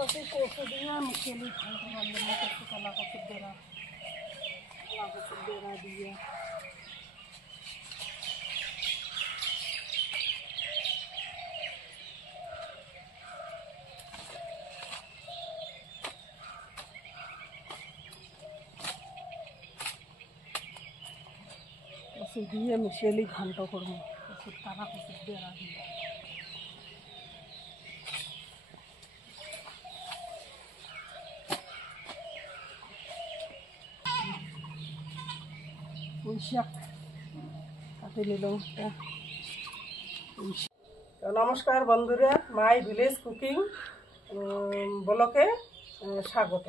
कसी कोसो दिया मुकेली खान कर लेना कसी कला को सिद्धेरा दिया कसी दिए मुकेली घंटो करूँ कसी कला को सिद्धेरा दिया नमस्कार बंधुरा माई विलेज कुकिंग ब्लके स्वागत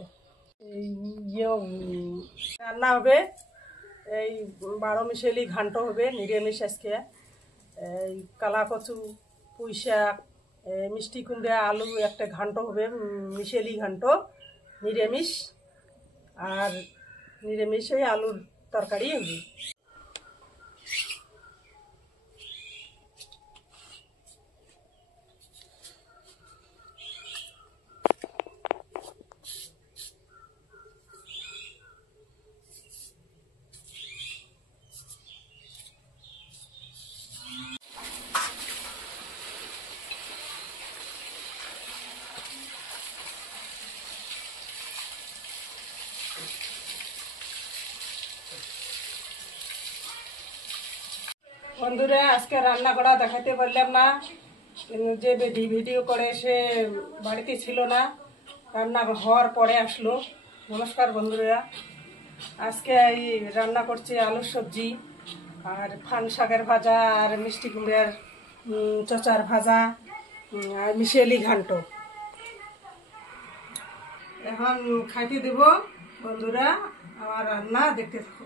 रान्ना होबे बारो मिशेली घान्ट होबे निरामिष आज के काला कचु पुई शाक मिष्टि कुमड़ा आलू एक घान्ट होबे मिशेली घान्ट निरामिष और निरामिष आलूर तरकारी होबे बंधुरा आज के रान्ना करा देखाते पारलाम ना जे भिडियो करे से बाड़ीते छिलो ना रान्ना हওয়ার পরে আসলো। नमस्कार बंधुरा आज के रान्ना करছি आलूर सब्जी और फान शाकेर भाजा और मिष्टि कुमड़ार चचार भाजा और मिशेली घान्ट এখন খাইতে দেব। बंधुरा আমার রান্না দেখতে থাকো।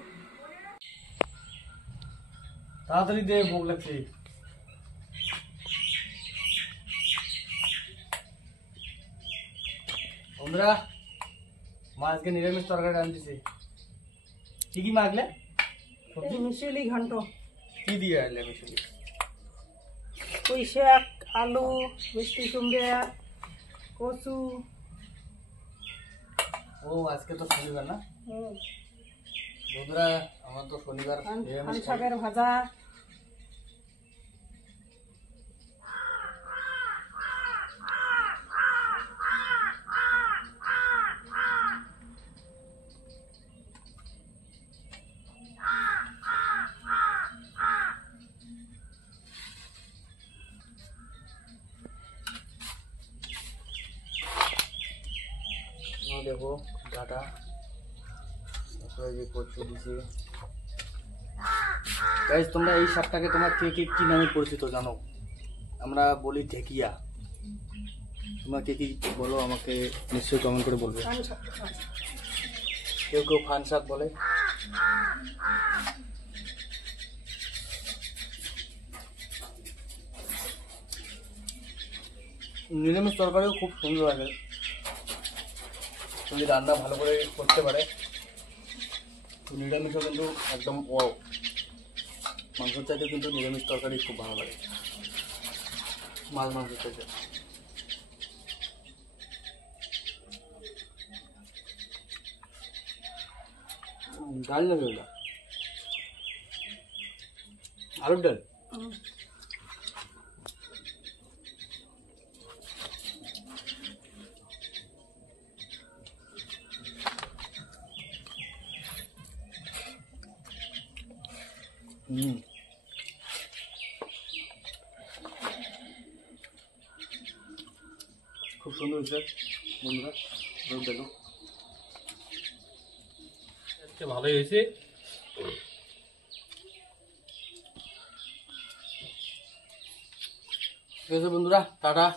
তাড়াতাড়ি দে ভোগ লাগছে। বন্ধুরা মা আজকে নিরামিষ তরকারি রাঁধতেছে। কি কি মাগলে? সবজি মিশালি ঘন্ট। কি দিয়ে আনলে মিশালি? পুঁই শাক, আলু, মিষ্টি কুমড়া, কচু। ও আজকে তো শনিবার না? বন্ধুরা আমার তো শনিবার নিরামিষ শাকের ভাজা देखो डाटा কচু দিছে। গাইস তোমরা এই শাকটাকে তোমরা কে কে কি নামে পরিচিত জানো? আমরা বলি ঢেকিয়া। তোমরা কে কি বলো আমাকে নিশ্চয়ই কমেন্ট করে বলবে। কেউ কেউ ফান শাক বলে। নিরামিষ তরকারিও খুব সুন্দর লাগে যদি রান্না ভালো করে করতে পারে। নিরামিষও কিন্তু একদম ওয়াও। মাংসের চাইতে কিন্তু নিরামিষ তরকারি খুব ভালো লাগে মাছ মাংসের চাইতে। ডাল লাগে ওটা আলুর ডাল। খুব সুন্দর হয়েছে বন্ধুরা, দেখো আজকে ভালোই হয়েছে। ঠিক আছে বন্ধুরা, টাটা।